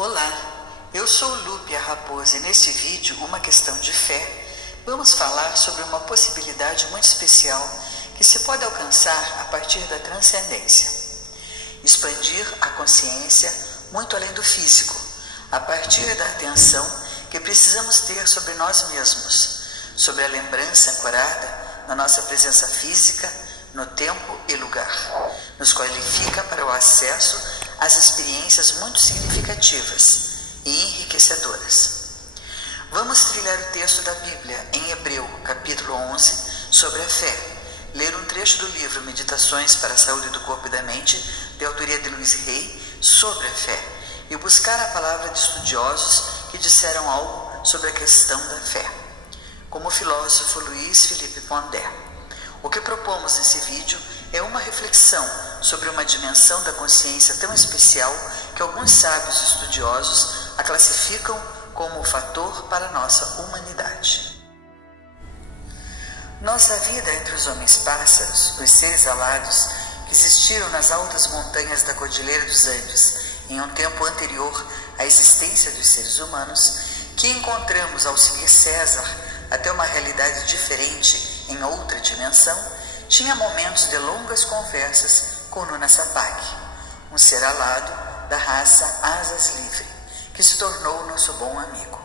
Olá, eu sou Lúbia Raposa e neste vídeo, uma questão de fé, vamos falar sobre uma possibilidade muito especial que se pode alcançar a partir da transcendência. Expandir a consciência muito além do físico, a partir da atenção que precisamos ter sobre nós mesmos, sobre a lembrança ancorada na nossa presença física, no tempo e lugar. Nos qualifica para o acesso às experiências muito significativas e enriquecedoras. Vamos trilhar o texto da Bíblia em Hebreu, capítulo 11, sobre a fé. Ler um trecho do livro Meditações para a Saúde do Corpo e da Mente, de autoria de Luiz Hay, sobre a fé, e buscar a palavra de estudiosos que disseram algo sobre a questão da fé, como o filósofo Luiz Felipe Pondé. O que propomos nesse vídeo é uma reflexão sobre uma dimensão da consciência tão especial que alguns sábios estudiosos a classificam como o fator para a nossa humanidade. Nossa vida entre os homens-pássaros, os seres alados que existiram nas altas montanhas da Cordilheira dos Andes em um tempo anterior à existência dos seres humanos, que encontramos ao seguir César até uma realidade diferente em outra dimensão, tinha momentos de longas conversas com Nuna Sapak, um ser alado da raça Asas Livre, que se tornou nosso bom amigo.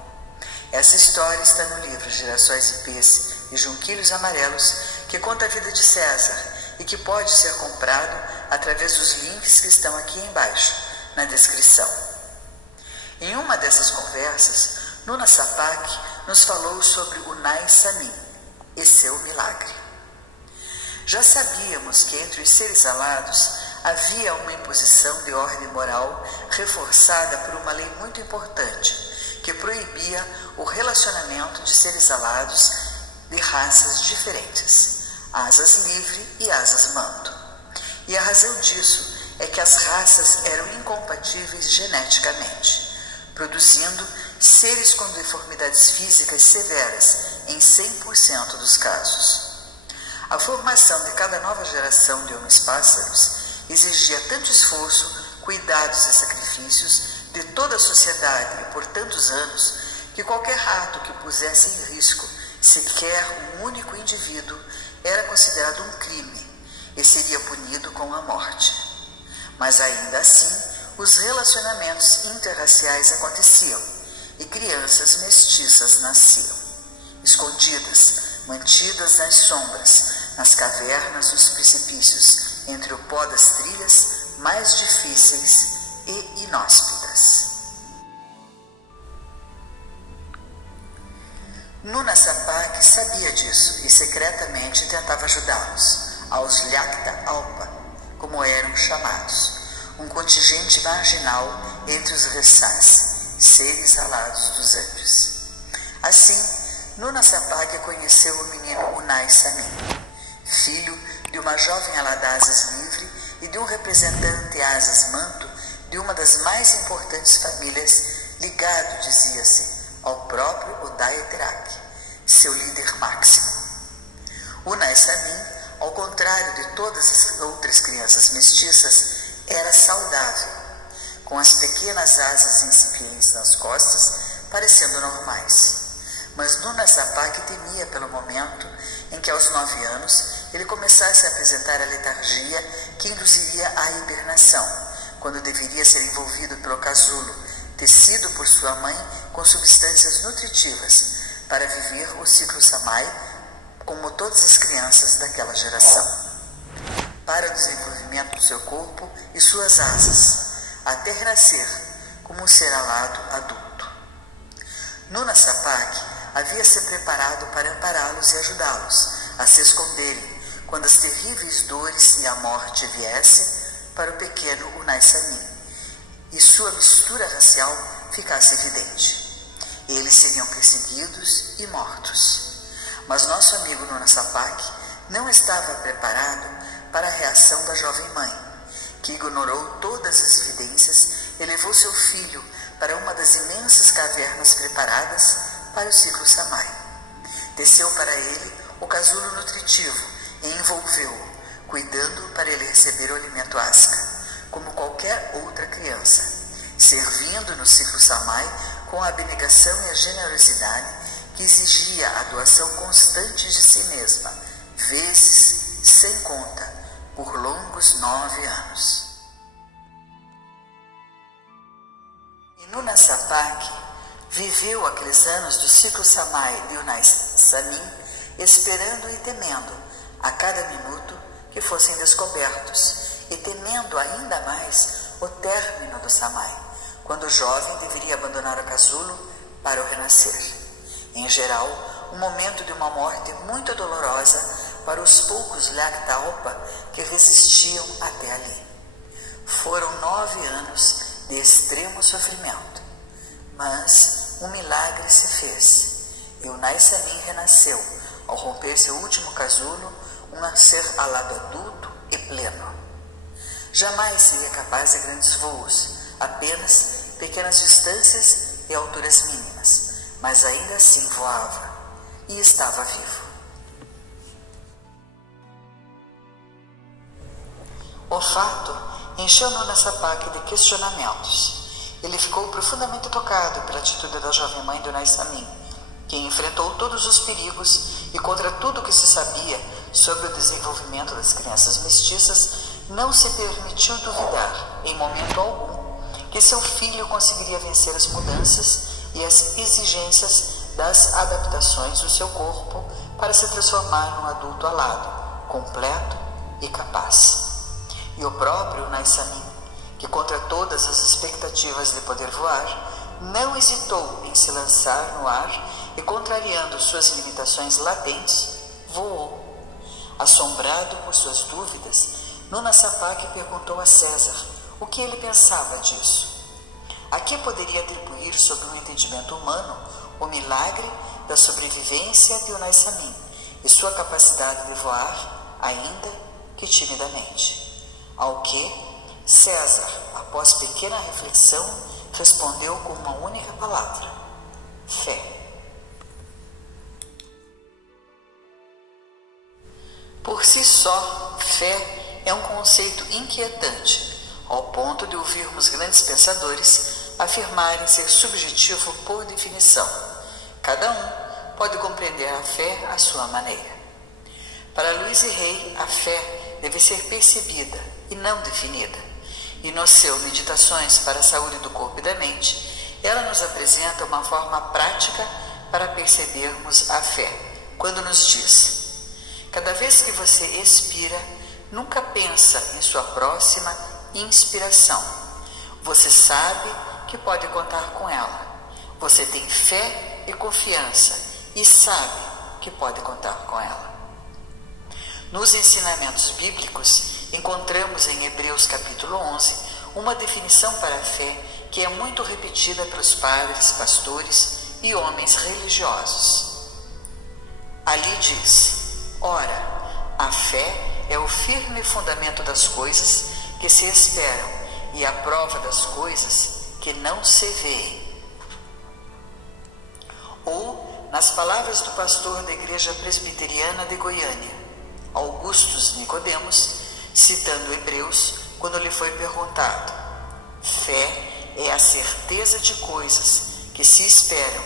Essa história está no livro Girassóis e Pés e Junquilhos Amarelos, que conta a vida de César e que pode ser comprado através dos links que estão aqui embaixo, na descrição. Em uma dessas conversas, Nuna Sapak nos falou sobre o Nai Samim e seu milagre. Já sabíamos que entre os seres alados havia uma imposição de ordem moral reforçada por uma lei muito importante que proibia o relacionamento de seres alados de raças diferentes, asas livre e asas manto. E a razão disso é que as raças eram incompatíveis geneticamente, produzindo seres com deformidades físicas severas em 100% dos casos. A formação de cada nova geração de homens-pássaros exigia tanto esforço, cuidados e sacrifícios de toda a sociedade e por tantos anos que qualquer ato que pusesse em risco sequer um único indivíduo era considerado um crime e seria punido com a morte. Mas ainda assim, os relacionamentos interraciais aconteciam e crianças mestiças nasciam, escondidas, mantidas nas sombras, nas cavernas dos precipícios, entre o pó das trilhas mais difíceis e inóspitas. Nuna Sapak sabia disso e secretamente tentava ajudá-los, aos Lhakta Alpa, como eram chamados, um contingente marginal entre os Ressás, seres alados dos Andes. Assim, Nuna Sapak conheceu o menino Unai Samim, filho de uma jovem alada asas livre e de um representante asas manto de uma das mais importantes famílias, ligado, dizia-se, ao próprio Odaya Terak, seu líder máximo. Unai Samim, ao contrário de todas as outras crianças mestiças, era saudável, com as pequenas asas incipientes nas costas, parecendo normais. Mas Nuna Sapak temia pelo momento em que, aos 9 anos, ele começasse a apresentar a letargia que induziria à hibernação, quando deveria ser envolvido pelo casulo, tecido por sua mãe com substâncias nutritivas, para viver o ciclo Samai, como todas as crianças daquela geração, para o desenvolvimento do seu corpo e suas asas, até renascer como um ser alado adulto. Nuna Sapak havia se preparado para ampará-los e ajudá-los a se esconderem quando as terríveis dores e a morte viessem para o pequeno Unai Samim e sua mistura racial ficasse evidente. Eles seriam perseguidos e mortos. Mas nosso amigo Nuna Sapak não estava preparado para a reação da jovem mãe, que ignorou todas as evidências e levou seu filho para uma das imensas cavernas preparadas para o ciclo Samai. Desceu para ele o casulo nutritivo e envolveu-o, cuidando para ele receber o alimento asca, como qualquer outra criança, servindo no ciclo Samai com a abnegação e a generosidade que exigia a doação constante de si mesma, vezes sem conta, por longos 9 anos. E Nuna Sapak viveu aqueles anos do ciclo Samai de Unai Samin, esperando e temendo a cada minuto que fossem descobertos, e temendo ainda mais o término do Samai, quando o jovem deveria abandonar o casulo para o renascer. Em geral, um momento de uma morte muito dolorosa para os poucos Laktalpa que resistiam até ali. Foram 9 anos de extremo sofrimento, mas um milagre se fez, e o Unai Samin renasceu, ao romper seu último casulo, um ser alado adulto e pleno. Jamais seria capaz de grandes voos, apenas pequenas distâncias e alturas mínimas, mas ainda assim voava e estava vivo. O fato encheu Nuna Sapak de questionamentos. Ele ficou profundamente tocado pela atitude da jovem mãe do Unai Samin, que enfrentou todos os perigos e contra tudo o que se sabia sobre o desenvolvimento das crianças mestiças, não se permitiu duvidar, em momento algum, que seu filho conseguiria vencer as mudanças e as exigências das adaptações do seu corpo para se transformar num adulto alado, completo e capaz. E o próprio Unai Samin, que contra todas as expectativas de poder voar, não hesitou em se lançar no ar e, contrariando suas limitações latentes, voou. Assombrado por suas dúvidas, Nuna Sapak perguntou a César o que ele pensava disso. A que poderia atribuir sobre um entendimento humano o milagre da sobrevivência de Unai Samin e sua capacidade de voar, ainda que timidamente. Ao que César, após pequena reflexão, respondeu com uma única palavra: fé. Por si só, fé é um conceito inquietante, ao ponto de ouvirmos grandes pensadores afirmarem ser subjetivo por definição. Cada um pode compreender a fé à sua maneira. Para Luiz Rey, a fé deve ser percebida e não definida. E no seu Meditações para a Saúde do Corpo e da Mente, ela nos apresenta uma forma prática para percebermos a fé, quando nos diz: cada vez que você expira, nunca pensa em sua próxima inspiração. Você sabe que pode contar com ela. Você tem fé e confiança e sabe que pode contar com ela. Nos ensinamentos bíblicos, encontramos em Hebreus capítulo 11 uma definição para a fé que é muito repetida pelos padres, pastores e homens religiosos. Ali diz: ora, a fé é o firme fundamento das coisas que se esperam e a prova das coisas que não se veem. Ou, nas palavras do pastor da Igreja Presbiteriana de Goiânia, Augustus Nicodemos, citando Hebreus, quando lhe foi perguntado: fé é a certeza de coisas que se esperam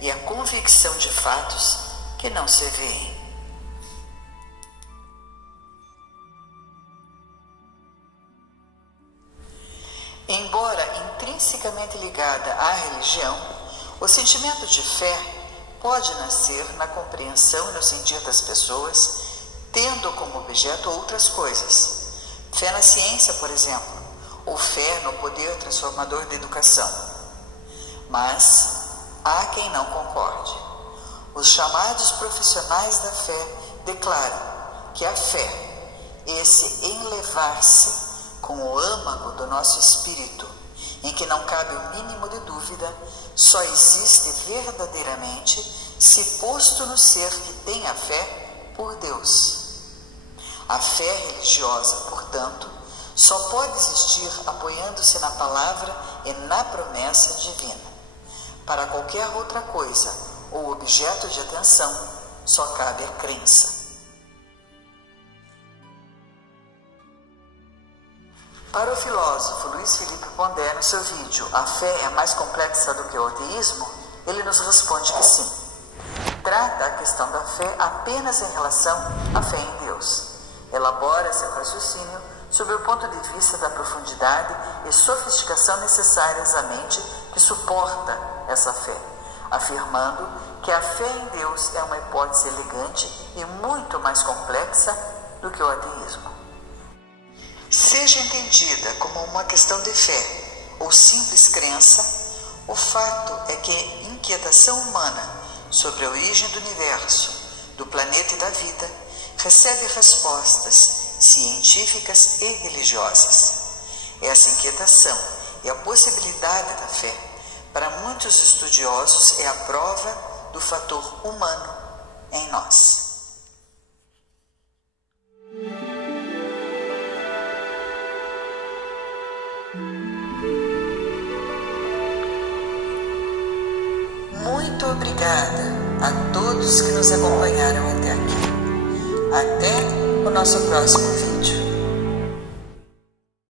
e a convicção de fatos que não se veem. Embora intrinsecamente ligada à religião, o sentimento de fé pode nascer na compreensão e no sentir das pessoas, tendo como objeto outras coisas. Fé na ciência, por exemplo, ou fé no poder transformador da educação. Mas há quem não concorde. Os chamados profissionais da fé declaram que a fé, esse enlevar-se com o âmago do nosso espírito, em que não cabe o mínimo de dúvida, só existe verdadeiramente se posto no ser que tem a fé por Deus. A fé religiosa, portanto, só pode existir apoiando-se na palavra e na promessa divina. Para qualquer outra coisa ou objeto de atenção, só cabe a crença. Para o filósofo Luiz Felipe Pondé, no seu vídeo A Fé é mais complexa do que o ateísmo, ele nos responde que sim. Trata a questão da fé apenas em relação à fé em Deus. Elabora seu raciocínio sob o ponto de vista da profundidade e sofisticação necessárias à mente que suporta essa fé, afirmando que a fé em Deus é uma hipótese elegante e muito mais complexa do que o ateísmo. Seja entendida como uma questão de fé ou simples crença, o fato é que a inquietação humana sobre a origem do universo, do planeta e da vida recebe respostas científicas e religiosas. Essa inquietação e a possibilidade da fé, para muitos estudiosos, é a prova do fator humano em nós. Muito obrigada a todos que nos acompanharam até aqui. Até o nosso próximo vídeo.